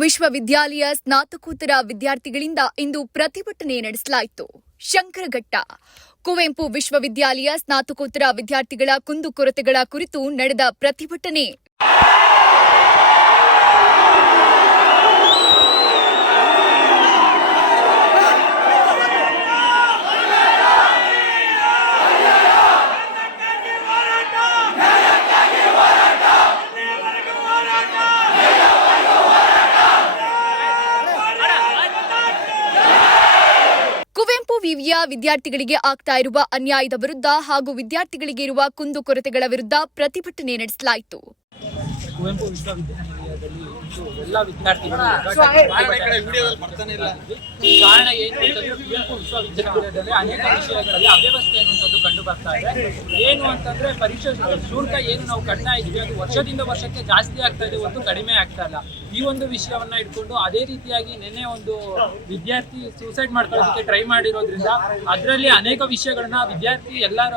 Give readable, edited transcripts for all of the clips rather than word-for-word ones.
ವಿಶ್ವವಿದ್ಯಾಲಯ ಸ್ನಾತಕೋತ್ತರ ವಿದ್ಯಾರ್ಥಿಗಳಿಂದ ಇಂದು ಪ್ರತಿಭಟನೆ ನಡೆಸಲಾಯಿತು. ಶಂಕರಘಟ್ಟ ಕುವೆಂಪು ವಿಶ್ವವಿದ್ಯಾಲಯ ಸ್ನಾತಕೋತ್ತರ ವಿದ್ಯಾರ್ಥಿಗಳ ಕುಂದುಕೊರತೆಗಳ ಕುರಿತು ನಡೆದ ಪ್ರತಿಭಟನೆ ವಿವಿಯ ವಿದ್ಯಾರ್ಥಿಗಳಿಗೆ ಆಗ್ತಾ ಇರುವ ಅನ್ಯಾಯದ ವಿರುದ್ಧ ಹಾಗೂ ವಿದ್ಯಾರ್ಥಿಗಳಿಗೆ ಇರುವ ಕುಂದುಕೊರತೆಗಳ ವಿರುದ್ಧ ಪ್ರತಿಭಟನೆ ನಡೆಸಲಾಯಿತು. ಕುವೆಂಪು ವಿಶ್ವವಿದ್ಯಾನಿಲಯದಲ್ಲಿ ಎಲ್ಲ ವಿದ್ಯಾರ್ಥಿಗಳು ಕಾರಣ ಏನು ಅಂತಂದ್ರೆ ಕುವೆಂಪು ವಿಶ್ವವಿದ್ಯಾನಿಲಯದಲ್ಲಿ ಅನೇಕ ವಿಷಯಗಳಲ್ಲಿ ಅವ್ಯವಸ್ಥೆ ಅನ್ನುವಂಥದ್ದು ಕಂಡು ಬರ್ತಾ ಇದೆ. ಏನು ಅಂತಂದ್ರೆ ಪರೀಕ್ಷಾ ಶುಲ್ಕ ಏನು ನಾವು ಕಟ್ತಾ ಇದೀವಿ ಅದು ವರ್ಷದಿಂದ ವರ್ಷಕ್ಕೆ ಜಾಸ್ತಿ ಆಗ್ತಾ ಇದೆ, ಒಂದು ಕಡಿಮೆ ಆಗ್ತಾ ಇಲ್ಲ. ಈ ಒಂದು ವಿಷಯವನ್ನ ಇಟ್ಕೊಂಡು ಅದೇ ರೀತಿಯಾಗಿ ನಿನ್ನೆ ಒಂದು ವಿದ್ಯಾರ್ಥಿ ಸೂಸೈಡ್ ಮಾಡ್ಕೊಳ್ಳೋದಕ್ಕೆ ಟ್ರೈ ಮಾಡಿರೋದ್ರಿಂದ ಅದರಲ್ಲಿ ಅನೇಕ ವಿಷಯಗಳನ್ನ ವಿದ್ಯಾರ್ಥಿ ಎಲ್ಲರ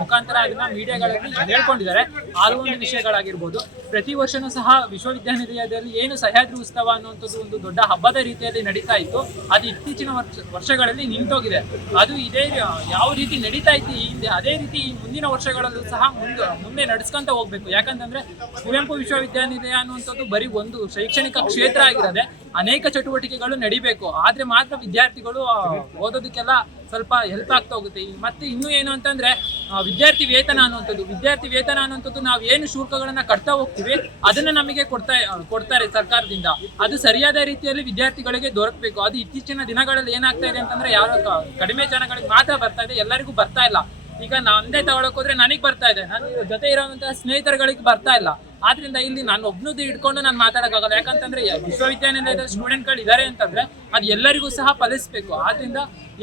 ಮುಖಾಂತರ ಅದನ್ನ ಮೀಡಿಯಾಗಳಲ್ಲಿ ಹೇಳ್ಕೊಂಡಿದ್ದಾರೆ. ಹಲವೊಂದು ವಿಷಯಗಳಾಗಿರ್ಬೋದು. ಪ್ರತಿ ವರ್ಷನೂ ಸಹ ವಿಶ್ವವಿದ್ಯಾನಿಲಯದಲ್ಲಿ ಏನು ಸಹ್ಯಾದ್ರಿ ಉತ್ಸವ ಅನ್ನುವಂಥದ್ದು ಒಂದು ದೊಡ್ಡ ಹಬ್ಬದ ರೀತಿಯಲ್ಲಿ ನಡೀತಾ ಇತ್ತು, ಅದು ಇತ್ತೀಚಿನ ವರ್ಷಗಳಲ್ಲಿ ನಿಂತೋಗಿದೆ. ಅದು ಇದೇ ಯಾವ ರೀತಿ ನಡೀತಾ ಇತ್ತು ಹಿಂದೆ ಅದೇ ರೀತಿ ಮುಂದಿನ ವರ್ಷಗಳಲ್ಲೂ ಸಹ ಮುಂದೆ ನಡೆಸ್ಕೊಂತ ಹೋಗ್ಬೇಕು. ಯಾಕಂತಂದ್ರೆ ಕುವೆಂಪು ವಿಶ್ವವಿದ್ಯಾನಿಲಯ ಅನ್ನುವಂಥದ್ದು ಬರೀ ಒಂದು ಶೈಕ್ಷಣಿಕ ಕ್ಷೇತ್ರ ಆಗಿರೋದೆ, ಅನೇಕ ಚಟುವಟಿಕೆಗಳು ನಡಿಬೇಕು. ಆದ್ರೆ ಮಾತ್ರ ವಿದ್ಯಾರ್ಥಿಗಳು ಓದೋದಕ್ಕೆಲ್ಲ ಸ್ವಲ್ಪ ಹೆಲ್ಪ್ ಆಗ್ತಾ ಹೋಗುತ್ತೆ. ಮತ್ತೆ ಇನ್ನು ಏನು ಅಂತಂದ್ರೆ ವಿದ್ಯಾರ್ಥಿ ವೇತನ ಅನ್ನುವಂಥದ್ದು ನಾವು ಏನು ಶುಲ್ಕಗಳನ್ನ ಕಟ್ತಾ ಹೋಗ್ತೀವಿ ಅದನ್ನ ನಮಗೆ ಕೊಡ್ತಾರೆ ಸರ್ಕಾರದಿಂದ. ಅದು ಸರಿಯಾದ ರೀತಿಯಲ್ಲಿ ವಿದ್ಯಾರ್ಥಿಗಳಿಗೆ ದೊರಕಬೇಕು. ಅದು ಇತ್ತೀಚಿನ ದಿನಗಳಲ್ಲಿ ಏನಾಗ್ತಾ ಇದೆ ಅಂತಂದ್ರೆ ಯಾರೋ ಕಡಿಮೆ ಜನಗಳಿಗೆ ಮಾತ್ರ ಬರ್ತಾ ಇದೆ, ಎಲ್ಲರಿಗೂ ಬರ್ತಾ ಇಲ್ಲ. ಈಗ ನಂದೇ ತಗೊಳಕ್ ಹೋದ್ರೆ ನನಗೆ ಬರ್ತಾ ಇದೆ, ನನ್ನ ಜೊತೆ ಇರುವಂತಹ ಸ್ನೇಹಿತರುಗಳಿಗೆ ಬರ್ತಾ ಇಲ್ಲ. ಆದ್ರಿಂದ ಇಲ್ಲಿ ನಾನು ಒಬ್ನದ್ದು ಇಟ್ಕೊಂಡು ನಾನು ಮಾತಾಡಕ್ಕಾಗಲ್ಲ. ಯಾಕಂತಂದ್ರೆ ವಿಶ್ವವಿದ್ಯಾನಿಲಯದ ಸ್ಟೂಡೆಂಟ್ಗಳು ಇದ್ದಾರೆ ಅಂತಂದ್ರೆ ಅದು ಎಲ್ಲರಿಗೂ ಸಹ ಫಲಿಸಬೇಕು. ಆದ್ರಿಂದ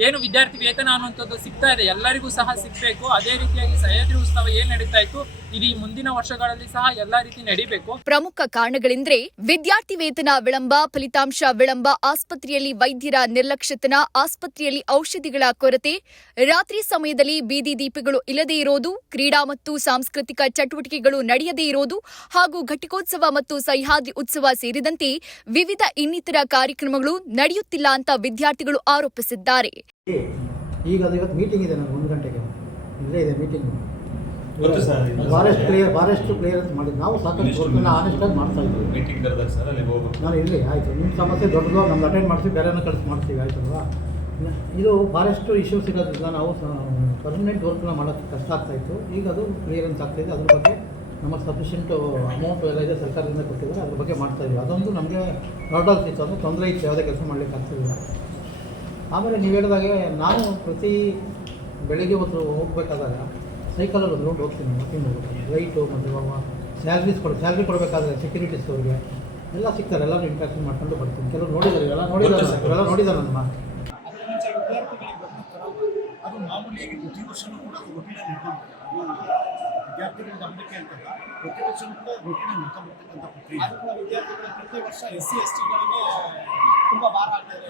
ಏನು ವಿದ್ಯಾರ್ಥಿ ವೇತನ ಅನ್ನುವಂಥದ್ದು ಸಿಗ್ತಾ ಇದೆ ಎಲ್ಲರಿಗೂ ಸಹ ಸಿಗ್ಬೇಕು. ಅದೇ ರೀತಿಯಾಗಿ ಸಹ್ಯಾದ್ರಿ ಉತ್ಸವ ಏನ್ ನಡೀತಾ ಇತ್ತು ಇದು ಮುಂದಿನ ವರ್ಷಗಳಲ್ಲಿ ಸಹ ಎಲ್ಲಾ ರೀತಿ ನಡೀಬೇಕು. ಪ್ರಮುಖ ಕಾರಣಗಳೆಂದ್ರೆ ವಿದ್ಯಾರ್ಥಿ ವೇತನ ವಿಳಂಬ, ಫಲಿತಾಂಶ ವಿಳಂಬ, ಆಸ್ಪತ್ರೆಯಲ್ಲಿ ವೈದ್ಯರ ನಿರ್ಲಕ್ಷ್ಯತನ, ಆಸ್ಪತ್ರೆಯಲ್ಲಿ ಔಷಧಿಗಳ ಕೊರತೆ, ರಾತ್ರಿ ಸಮಯದಲ್ಲಿ ಬೀದಿ ದೀಪಗಳು ಇಲ್ಲದೇ ಇರೋದು, ಕ್ರೀಡಾ ಮತ್ತು ಸಾಂಸ್ಕೃತಿಕ ಚಟುವಟಿಕೆಗಳು ನಡೆಯದೇ ಇರೋದು ಹಾಗೂ ಘಟಿಕೋತ್ಸವ ಮತ್ತು ಸಹ್ಯಾದ್ರಿ ಉತ್ಸವ ಸೇರಿದಂತೆ ವಿವಿಧ ಇನ್ನಿತರ ಕಾರ್ಯಕ್ರಮಗಳು ನಡೆಯುತ್ತಿಲ್ಲ ಅಂತ ವಿದ್ಯಾರ್ಥಿಗಳು ಆರೋಪಿಸಿದ್ದಾರೆ. ಈಗ ಇವತ್ತು ಮೀಟಿಂಗ್ ಇದೆ, ನಾನು 1 ಗಂಟೆಗೆ ಇಲ್ಲೇ ಇದೆ ಮೀಟಿಂಗ್. ಫಾರೆಸ್ಟ್ ಪ್ಲೇಯರ್ ಅಂತ ಮಾಡಿದ್ದು ನಾವು ಸಾಕಷ್ಟು ವರ್ಕನ್ನು ಆನೆಸ್ಟಾಗಿ ಮಾಡ್ತಾ ಇದ್ದೀವಿ. ಮೀಟಿಂಗ್ ಕರೆದಾಗ ಸರ್ ಅಲ್ಲಿ ಹೋಗ್ಬೇಕು. ನಾನು ಇರಲಿ ಆಯಿತು, ನಿಮ್ಮ ಸಮಸ್ಯೆ ದೊಡ್ಡದು, ನಮ್ದು ಅಟೆಂಡ್ ಮಾಡಿಸಿ ಬೇರೆನ ಕಳಿಸಿ ಮಾಡ್ತೀವಿ ಆಯ್ತಲ್ವಾ. ಇದು ಫಾರೆಸ್ಟ್ ಇಶ್ಯೂಸ್ ಇರೋದ್ರಿಂದ ನಾವು ಪರ್ಮನೆಂಟ್ ವರ್ಕ್ನ ಮಾಡೋಕ್ಕೆ ಕಷ್ಟ ಆಗ್ತಾಯಿತ್ತು. ಈಗ ಅದು ಕ್ಲಿಯರೆನ್ಸ್ ಆಗ್ತಾಯಿದೆ. ಅದ್ರ ಬಗ್ಗೆ ನಮ್ಮ ಸಫಿಷಿಯೆಂಟ್ ಅಮೌಂಟ್ ಎಲ್ಲ ಇದೆ, ಸರ್ಕಾರದಿಂದ ಕೊಟ್ಟಿದ್ದಾರೆ, ಅದ್ರ ಬಗ್ಗೆ ಮಾಡ್ತಾಯಿದ್ವಿ. ಅದೊಂದು ನಮಗೆ ನೋಡಲ್ಸ್ ಇತ್ತು, ಅಂದರೆ ತೊಂದರೆ ಇತ್ತು, ಯಾವುದೇ ಕೆಲಸ ಮಾಡಲಿಕ್ಕೆ ಆಗ್ತಿಲ್ಲ. ಆಮೇಲೆ ನೀವು ಹೇಳಿದಾಗೆ ನಾನು ಪ್ರತಿ ಬೆಳಿಗ್ಗೆ ಹೊತ್ತು ಹೋಗಬೇಕಾದಾಗ ಸೈಕಲಲ್ಲಿ ಒಂದು ರೌಂಡ್ ಹೋಗ್ತೀನಿ, ವಾಕಿಂಗ್ ಹೋಗ್ತೀನಿ. ರೈಟು ಮತ್ತು ಸ್ಯಾಲ್ರಿ ಕೊಡಬೇಕಾದ್ರೆ ಸೆಕ್ಯೂರಿಟೀಸ್ ಅವ್ರಿಗೆ ಎಲ್ಲ ಸಿಗ್ತಾರೆ, ಎಲ್ಲರೂ ಇಂಟ್ರಾಕ್ಷನ್ ಮಾಡ್ಕೊಂಡು ಬರ್ತೀನಿ. ಕೆಲವರು ನೋಡಿದ್ದಾರೆ, ಎಲ್ಲ ನೋಡಿದ್ದಾರೆ ನಮ್ಮ. ಅದು ಮಾಮೂಲಿಯಾಗಿ ಪ್ರತಿ ವರ್ಷವೂ ಕೂಡ ವಿದ್ಯಾರ್ಥಿಗಳ ಗಮನಕ್ಕೆ ಅಂತಲ್ಲ, ಪ್ರತಿ ವರ್ಷವೂ ಕೂಡ ರೂಟೀನ್ ನಡ್ಕೊಂಡ್ಬರ್ತಕ್ಕಂಥ ಪ್ರಕ್ರಿಯೆ. ಅದು ಕೂಡ ವಿದ್ಯಾರ್ಥಿಗಳ ಪ್ರತಿ ವರ್ಷ SC STಗಳಿಗೆ ತುಂಬ ಭಾರ ಆಗ್ತದೆ.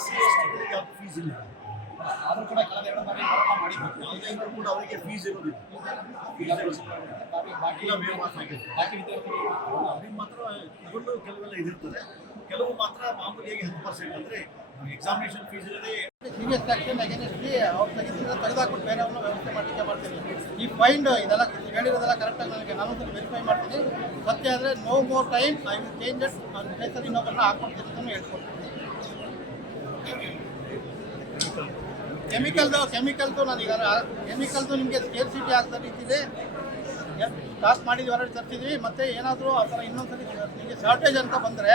SC STಗಳಿಗೆ ಯಾವುದು ಫೀಸ್ ಇಲ್ಲ, ಆದರೂ ಕೂಡ ಕಳೆದ 2 ಬಾರಿ ಮಾಡಿಬೇಕು. ಯಾವುದೇ ಇದ್ರೂ ಕೂಡ ಅವರಿಗೆ ಫೀಸ್ ಇರೋದಿಲ್ಲ. ಬಾಕಿ ಅವ್ರಿಗೆ ಮಾತ್ರ ತಗೊಂಡು ಕೆಲವೆಲ್ಲ ಇದಿರ್ತದೆ, ಕೆಲವು ಮಾತ್ರ ಮಾಮೂಲಿಯಾಗಿ 10% ಅಂದರೆ ಎಕ್ಸಾಮಿನೇಷನ್ ಫೀಸ್ ಇರೋದೇ. ಸೀರಿಯಸ್ ಆ್ಯಕ್ಷನ್ ಅಗೇನೆಸ್ಟ್ಲಿ ಅವ್ರು ತೆಗೆದಾಕ್ಬಿಟ್ಟು ಬೇರೆ ಅವ್ರನ್ನ ವ್ಯವಸ್ಥೆ ಮಾಡಲಿಕ್ಕೆ ಮಾಡ್ತೀನಿ. ಈ ಫೈಂಡ್ ಇದೆಲ್ಲ ಹೇಳಿರೋದೆಲ್ಲ ಕರೆಕ್ಟಾಗಿ ನನಗೆ ನಾನು ವೆರಿಫೈ ಮಾಡ್ತೀನಿ. ಸತ್ಯ ಆದರೆ no more time I will change it, ನನ್ನ ಪ್ಲೇಸಲ್ಲಿ ಇನ್ನೊಬ್ಬರನ್ನ ಹಾಕ್ಕೊಡ್ತೀನಿ ಅಂತಲೂ ಹೇಳ್ಕೊಡ್ತೀನಿ. ಕೆಮಿಕಲ್ದು ನಾನೀಗ ಕೆಮಿಕಲ್ದು ನಿಮಗೆ ಸ್ಕೇರ್ಸಿಟಿ ಆಗದ ರೀತಿದೆ ಸ್ಟಾಕ್ ಮಾಡಿದ್ವಿ, ಹೊರಗೆ ತರ್ತಿದ್ವಿ. ಮತ್ತು ಏನಾದರೂ ಆ ಥರ ಇನ್ನೊಂದ್ಸರಿ ನಿಮಗೆ ಶಾರ್ಟೇಜ್ ಅಂತ ಬಂದರೆ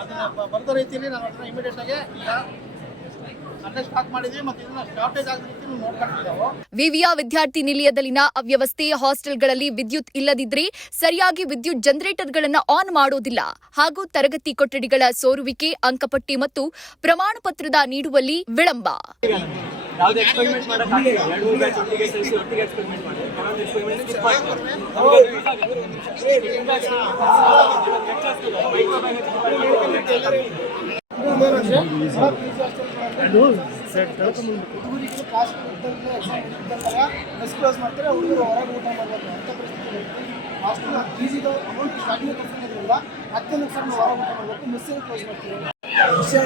ಅದನ್ನು ಬರೆದ ರೀತಿಯಲ್ಲಿ ನಾನು ಅದನ್ನು ಇಮಿಡಿಯೇಟಾಗಿ ಈಗ ಸ್ಟಾಕ್ ಮಾಡಿದ್ವಿ ಮತ್ತು ಇದನ್ನು ಶಾರ್ಟೇಜ್ ಆಗದ ರೀತಿ ನೋಡ್ಕೊಂಡಿದ್ದಾವೆ. ವಿವಿಯ ವಿದ್ಯಾರ್ಥಿ ನಿಲಯದಲ್ಲಿನ ಅವ್ಯವಸ್ಥೆ, ಹಾಸ್ಟೆಲ್ಗಳಲ್ಲಿ ವಿದ್ಯುತ್ ಇಲ್ಲದಿದ್ರೆ ಸರಿಯಾಗಿ ವಿದ್ಯುತ್ ಜನರೇಟರ್ಗಳನ್ನು ಆನ್ ಮಾಡೋದಿಲ್ಲ ಹಾಗೂ ತರಗತಿ ಕೊಠಡಿಗಳ ಸೋರುವಿಕೆ, ಅಂಕಪಟ್ಟಿ ಮತ್ತು ಪ್ರಮಾಣ ಪತ್ರದ ನೀಡುವಲ್ಲಿ ವಿಳಂಬ. ಯಾವುದೇ ಎಕ್ಸ್ಪೆರಿಮೆಂಟ್ ಮಾಡೋಕ್ಕಾಗಿಲ್ಲ. 2-3 ಬ್ಯಾಚ್ ಒಟ್ಟಿಗೆ ಸೇರಿಸಿ ಒಟ್ಟಿಗೆ ಎಕ್ಸ್ಪೆರಿಮೆಂಟ್ ಮಾಡಿ ಕೆಲವೊಂದು ಎಕ್ಸ್ಪೆರಿಮೆಂಟ್ ಸ್ಕಿಪ್ ಮಾಡ್ತಾರೆ. ಕ್ಲಾಸ್ ಮಾಡ್ತಾರೆ, ಹುಡುಗರು ಹೊರಗೆ ಊಟ ಮಾಡಬೇಕು ಅಂತ ಪರಿಸ್ಥಿತಿ. ಹಾಸ್ಟೆಲ್ ಫೀಸಿದು ಅಮೌಂಟ್ ಸ್ಟಾರ್ಟಿಂಗ್ ಕೊಡ್ಸೋದ್ರಿಂದ ಮತ್ತೆ ನೆಕ್ಸ್ಟ್ ನಾವು ಹೊರ ಊಟ ಮಾಡಬೇಕು ಮೆಸ್ಸೇಜ್ ಕ್ಲೋಸ್ ಮಾಡ್ತೀವಿ. ವಿಷಯ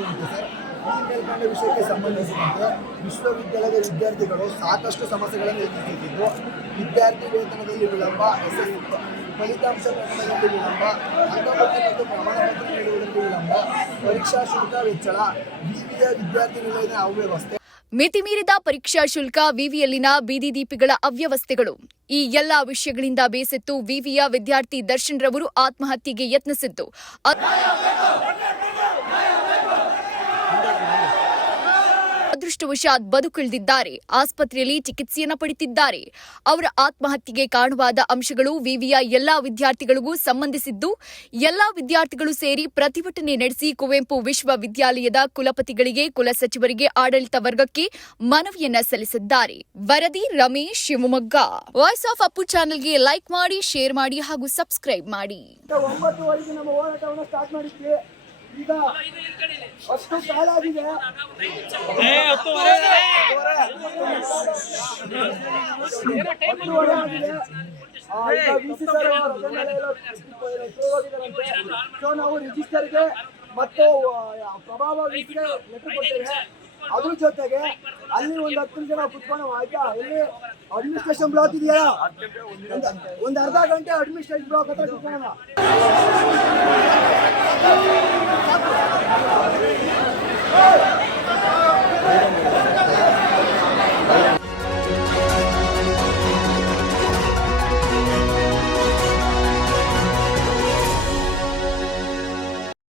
ಏನಂದರೆ ಮೇಲ್ಕಂಡ ವಿಷಯಕ್ಕೆ ಸಂಬಂಧಿಸಿದಂತೆ ವಿಶ್ವವಿದ್ಯಾಲಯದ ವಿದ್ಯಾರ್ಥಿಗಳು ಸಾಕಷ್ಟು ಸಮಸ್ಯೆಗಳನ್ನು ಎದುರಿಸುತ್ತಿದ್ದು ವಿದ್ಯಾರ್ಥಿ ವೇತನದಲ್ಲಿ ವಿಳಂಬ, ಫಲಿತಾಂಶ ಪ್ರಕಟಣದಲ್ಲಿ ವಿಳಂಬ, ಅಂಕಪಟ್ಟಿ ಮತ್ತು ಪ್ರಮಾಣ ಪತ್ರ ನೀಡುವುದರಲ್ಲಿ ವಿಳಂಬ, ಪರೀಕ್ಷಾ ಶುಲ್ಕ ಹೆಚ್ಚಳ, ವಿವಿಯ ವಿದ್ಯಾರ್ಥಿ ನಿಲಯದ ಅವ್ಯವಸ್ಥೆ, ಮಿತಿಮೀರಿದ ಪರೀಕ್ಷಾ ಶುಲ್ಕ, ವಿವಿಯಲ್ಲಿನ ಬೀದಿ ದೀಪಿಗಳ ಅವ್ಯವಸ್ಥೆಗಳು ಈ ಎಲ್ಲಾ ವಿಷಯಗಳಿಂದ ಬೇಸತ್ತು ವಿವಿಯ ವಿದ್ಯಾರ್ಥಿ ದರ್ಶನ್ ರವರು ಆತ್ಮಹತ್ಯೆಗೆ ಯತ್ನಿಸಿದ್ದು ಅದೃಷ್ಟವಶಾತ್ ಬದುಕುಳಿದಿದ್ದಾರೆ. ಆಸ್ಪತ್ರೆಯಲ್ಲಿ ಚಿಕಿತ್ಸೆಯನ್ನು ಪಡೆದಿದ್ದಾರೆ. ಅವರ ಆತ್ಮಹತ್ಯೆಗೆ ಕಾರಣವಾದ ಅಂಶಗಳು ವಿವಿಯ ಎಲ್ಲಾ ವಿದ್ಯಾರ್ಥಿಗಳಿಗೂ ಸಂಬಂಧಿಸಿದ್ದು ಎಲ್ಲಾ ವಿದ್ಯಾರ್ಥಿಗಳು ಸೇರಿ ಪ್ರತಿಭಟನೆ ನಡೆಸಿ ಕುವೆಂಪು ವಿಶ್ವವಿದ್ಯಾಲಯದ ಕುಲಪತಿಗಳಿಗೆ, ಕುಲಸಚಿವರಿಗೆ, ಆಡಳಿತ ವರ್ಗಕ್ಕೆ ಮನವಿಯನ್ನ ಸಲ್ಲಿಸಿದ್ದಾರೆ. ವರದಿ ರಮೇಶ್, ಶಿವಮೊಗ್ಗ. ವಾಯ್ಸ್ ಆಫ್ ಅಪ್ಪು ಚಾನೆಲ್ಗೆ ಲೈಕ್ ಮಾಡಿ, ಶೇರ್ ಮಾಡಿ ಹಾಗೂ ಸಬ್ಸ್ಕ್ರೈಬ್ ಮಾಡಿ. 9ವರೆಗೆ ನಮ್ಮ ಹೋರಾಟವನ್ನು ಸ್ಟಾರ್ಟ್ ಮಾಡಿದ್ವಿ. ಈಗ ಅಷ್ಟು ಕಾಲ ಆಗಿದೆ. ಸೊ ನಾವು ರಿಜಿಸ್ಟರ್ಗೆ ಮತ್ತು ಪ್ರಭಾವ ಲೆಟರ್ ಕೊಡ್ತೇವೆ. ಅದ್ರ ಜೊತೆಗೆ ಅಲ್ಲಿ ಒಂದು 10 ಜನ ಕುತ್ಕೊಂಡು ಆಯ್ತಾ, ಇಲ್ಲಿ ಅಡ್ಮಿನಿಸ್ಟ್ರೇಷನ್ ಬ್ಲಾಕ್ ಇದೆಯಾ, ಒಂದು ಅರ್ಧ ಗಂಟೆ ಅಡ್ಮಿನಿಸ್ಟ್ರೇಷನ್ ಬ್ಲಾಕ್ ಹತ್ರ ಕುತ್ಕೊಳ್ಳೋಣ.